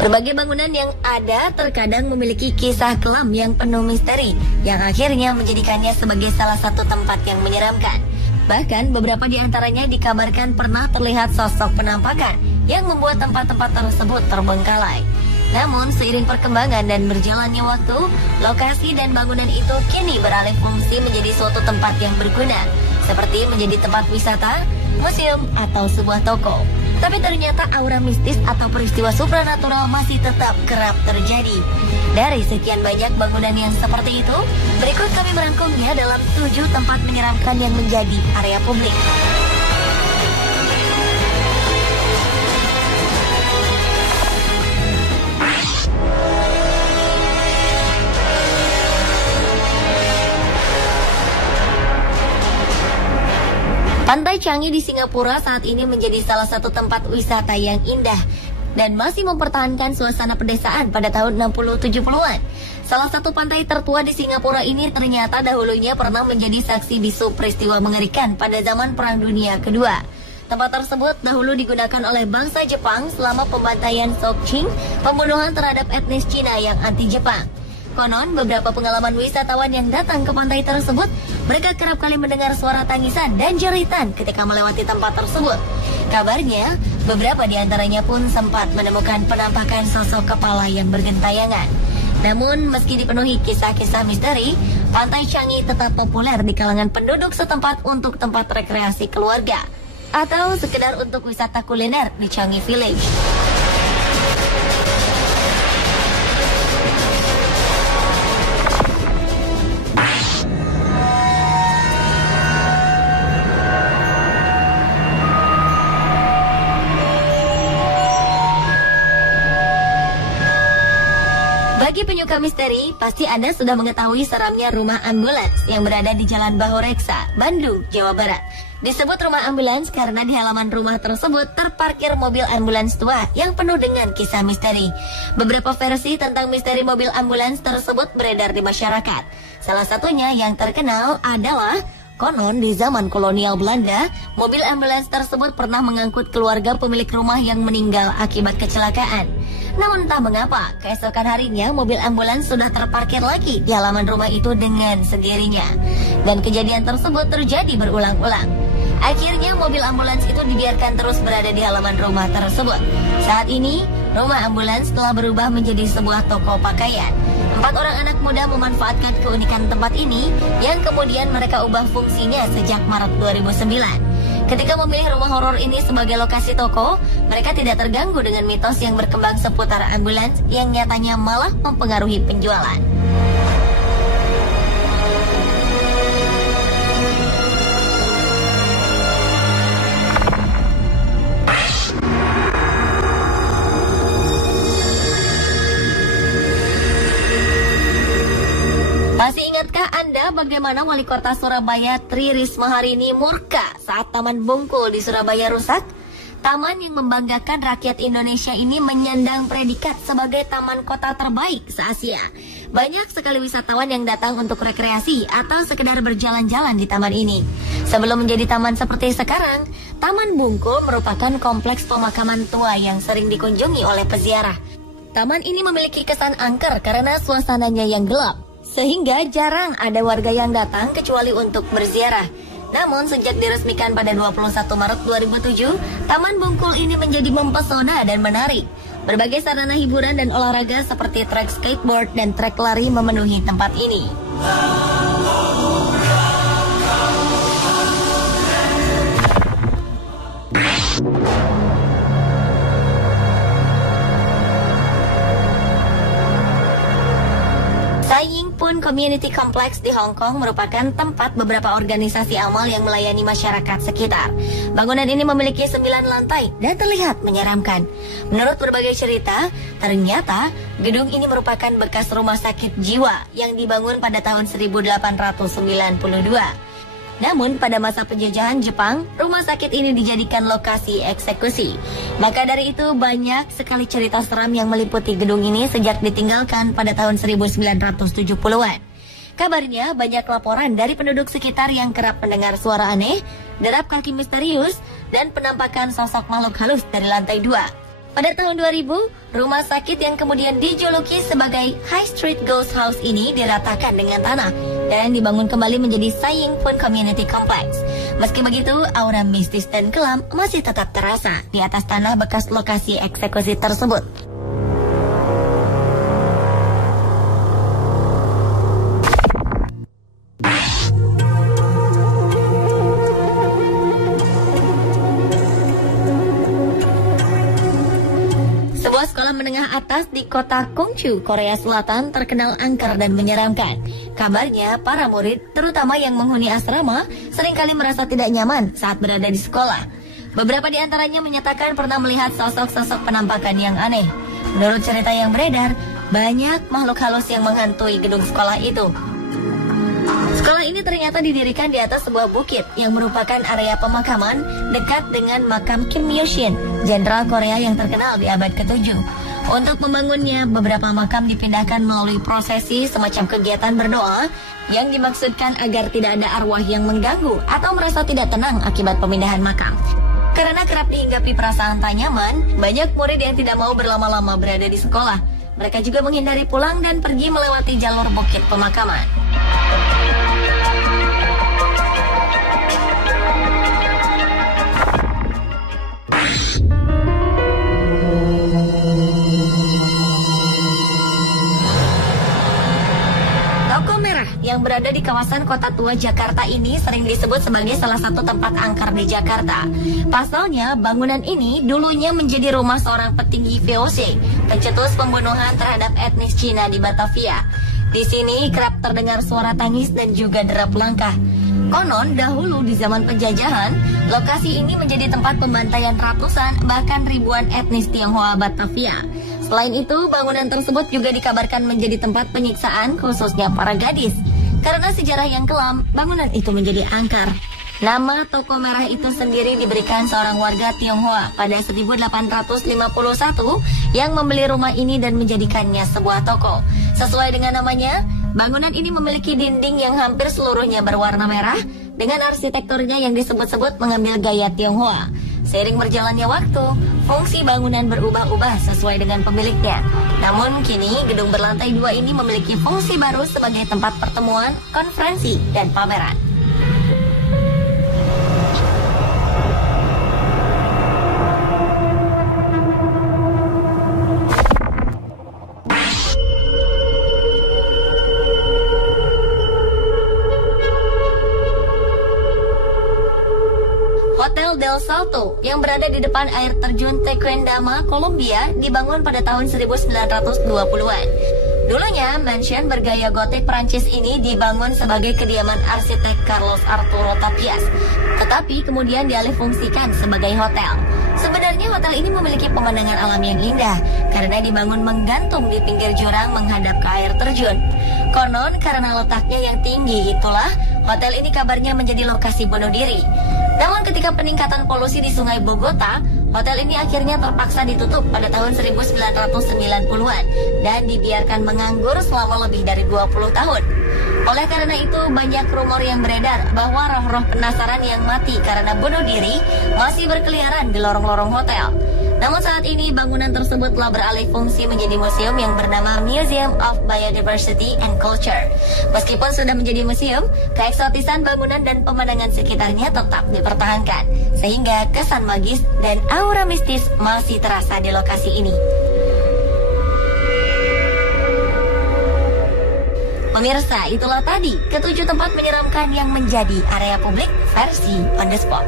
Berbagai bangunan yang ada terkadang memiliki kisah kelam yang penuh misteri, yang akhirnya menjadikannya sebagai salah satu tempat yang menyeramkan. Bahkan beberapa di antaranya dikabarkan pernah terlihat sosok penampakan yang membuat tempat-tempat tersebut terbengkalai. Namun seiring perkembangan dan berjalannya waktu, lokasi dan bangunan itu kini beralih fungsi menjadi suatu tempat yang berguna, seperti menjadi tempat wisata, museum, atau sebuah toko. Tapi ternyata aura mistis atau peristiwa supranatural masih tetap kerap terjadi. Dari sekian banyak bangunan yang seperti itu, berikut kami merangkumnya dalam 7 tempat menyeramkan yang menjadi area publik. Pantai Changi di Singapura saat ini menjadi salah satu tempat wisata yang indah dan masih mempertahankan suasana pedesaan pada tahun 60-70-an. Salah satu pantai tertua di Singapura ini ternyata dahulunya pernah menjadi saksi bisu peristiwa mengerikan pada zaman Perang Dunia Kedua. Tempat tersebut dahulu digunakan oleh bangsa Jepang selama pembantaian Chongqing, pembunuhan terhadap etnis Cina yang anti-Jepang. Konon, beberapa pengalaman wisatawan yang datang ke pantai tersebut, mereka kerap kali mendengar suara tangisan dan jeritan ketika melewati tempat tersebut. Kabarnya, beberapa di antaranya pun sempat menemukan penampakan sosok kepala yang bergentayangan. Namun, meski dipenuhi kisah-kisah misteri, Pantai Changi tetap populer di kalangan penduduk setempat untuk tempat rekreasi keluarga, atau sekedar untuk wisata kuliner di Changi Village. Bagi penyuka misteri, pasti Anda sudah mengetahui seramnya rumah ambulans yang berada di Jalan Bahoreksa, Bandung, Jawa Barat. Disebut rumah ambulans karena di halaman rumah tersebut terparkir mobil ambulans tua yang penuh dengan kisah misteri. Beberapa versi tentang misteri mobil ambulans tersebut beredar di masyarakat. Salah satunya yang terkenal adalah konon di zaman kolonial Belanda, mobil ambulans tersebut pernah mengangkut keluarga pemilik rumah yang meninggal akibat kecelakaan. Namun entah mengapa, keesokan harinya mobil ambulans sudah terparkir lagi di halaman rumah itu dengan sendirinya. Dan kejadian tersebut terjadi berulang-ulang. Akhirnya mobil ambulans itu dibiarkan terus berada di halaman rumah tersebut. Saat ini, rumah ambulans telah berubah menjadi sebuah toko pakaian. 4 orang anak muda memanfaatkan keunikan tempat ini yang kemudian mereka ubah fungsinya sejak Maret 2009. Ketika memilih rumah horor ini sebagai lokasi toko, mereka tidak terganggu dengan mitos yang berkembang seputar ambulans yang nyatanya malah mempengaruhi penjualan. Masih ingatkah Anda bagaimana Wali Kota Surabaya Tri Risma hari ini murka saat Taman Bungkul di Surabaya rusak? Taman yang membanggakan rakyat Indonesia ini menyandang predikat sebagai taman kota terbaik se-Asia. Banyak sekali wisatawan yang datang untuk rekreasi atau sekedar berjalan-jalan di taman ini. Sebelum menjadi taman seperti sekarang, Taman Bungkul merupakan kompleks pemakaman tua yang sering dikunjungi oleh peziarah. Taman ini memiliki kesan angker karena suasananya yang gelap, sehingga jarang ada warga yang datang kecuali untuk berziarah. Namun sejak diresmikan pada 21 Maret 2007, Taman Bungkul ini menjadi mempesona dan menarik. Berbagai sarana hiburan dan olahraga seperti trek skateboard dan trek lari memenuhi tempat ini. Sai Ying Pun Community Complex di Hong Kong merupakan tempat beberapa organisasi amal yang melayani masyarakat sekitar. Bangunan ini memiliki 9 lantai dan terlihat menyeramkan. Menurut berbagai cerita, ternyata gedung ini merupakan bekas rumah sakit jiwa yang dibangun pada tahun 1892. Namun pada masa penjajahan Jepang, rumah sakit ini dijadikan lokasi eksekusi. Maka dari itu banyak sekali cerita seram yang meliputi gedung ini sejak ditinggalkan pada tahun 1970-an. Kabarnya banyak laporan dari penduduk sekitar yang kerap mendengar suara aneh, derap kaki misterius, dan penampakan sosok makhluk halus dari lantai 2. Pada tahun 2000, rumah sakit yang kemudian dijuluki sebagai High Street Ghost House ini diratakan dengan tanah dan dibangun kembali menjadi Sai Ying Pun Community Complex. Meski begitu, aura mistis dan kelam masih tetap terasa di atas tanah bekas lokasi eksekusi tersebut. Sebuah sekolah menengah atas di kota Gongju, Korea Selatan terkenal angker dan menyeramkan. Kabarnya, para murid, terutama yang menghuni asrama, seringkali merasa tidak nyaman saat berada di sekolah. Beberapa di antaranya menyatakan pernah melihat sosok-sosok penampakan yang aneh. Menurut cerita yang beredar, banyak makhluk halus yang menghantui gedung sekolah itu. Sekolah ini ternyata didirikan di atas sebuah bukit yang merupakan area pemakaman dekat dengan makam Kim Myo-shin, jenderal Korea yang terkenal di abad ke-7. Untuk membangunnya, beberapa makam dipindahkan melalui prosesi semacam kegiatan berdoa yang dimaksudkan agar tidak ada arwah yang mengganggu atau merasa tidak tenang akibat pemindahan makam. Karena kerap dihinggapi perasaan tak nyaman, banyak murid yang tidak mau berlama-lama berada di sekolah. Mereka juga menghindari pulang dan pergi melewati jalur bukit pemakaman. Yang berada di kawasan Kota Tua Jakarta ini sering disebut sebagai salah satu tempat angker di Jakarta. Pasalnya, bangunan ini dulunya menjadi rumah seorang petinggi VOC, pencetus pembunuhan terhadap etnis Cina di Batavia. Di sini kerap terdengar suara tangis dan juga derap langkah. Konon, dahulu di zaman penjajahan, lokasi ini menjadi tempat pembantaian ratusan bahkan ribuan etnis Tionghoa Batavia. Selain itu, bangunan tersebut juga dikabarkan menjadi tempat penyiksaan khususnya para gadis. Karena sejarah yang kelam, bangunan itu menjadi angker. Nama Toko Merah itu sendiri diberikan seorang warga Tionghoa pada 1851 yang membeli rumah ini dan menjadikannya sebuah toko. Sesuai dengan namanya, bangunan ini memiliki dinding yang hampir seluruhnya berwarna merah dengan arsitekturnya yang disebut-sebut mengambil gaya Tionghoa. Seiring berjalannya waktu, fungsi bangunan berubah-ubah sesuai dengan pemiliknya. Namun kini gedung berlantai 2 ini memiliki fungsi baru sebagai tempat pertemuan, konferensi, dan pameran. Hotel Del Salto yang berada di depan air terjun Tequendama, Kolombia dibangun pada tahun 1920-an. Dulunya, mansion bergaya gotik Prancis ini dibangun sebagai kediaman arsitek Carlos Arturo Tapias, tetapi kemudian dialihfungsikan sebagai hotel. Sebenarnya hotel ini memiliki pemandangan alam yang indah karena dibangun menggantung di pinggir jurang menghadap ke air terjun. Konon karena letaknya yang tinggi itulah hotel ini kabarnya menjadi lokasi bunuh diri. Namun ketika peningkatan polusi di Sungai Bogota, hotel ini akhirnya terpaksa ditutup pada tahun 1990-an dan dibiarkan menganggur selama lebih dari 20 tahun. Oleh karena itu, banyak rumor yang beredar bahwa roh-roh penasaran yang mati karena bunuh diri masih berkeliaran di lorong-lorong hotel. Namun saat ini bangunan tersebut telah beralih fungsi menjadi museum yang bernama Museum of Biodiversity and Culture. Meskipun sudah menjadi museum, keeksotisan bangunan dan pemandangan sekitarnya tetap dipertahankan, sehingga kesan magis dan aura mistis masih terasa di lokasi ini. Pemirsa, itulah tadi ke-7 tempat menyeramkan yang menjadi area publik versi On The Spot.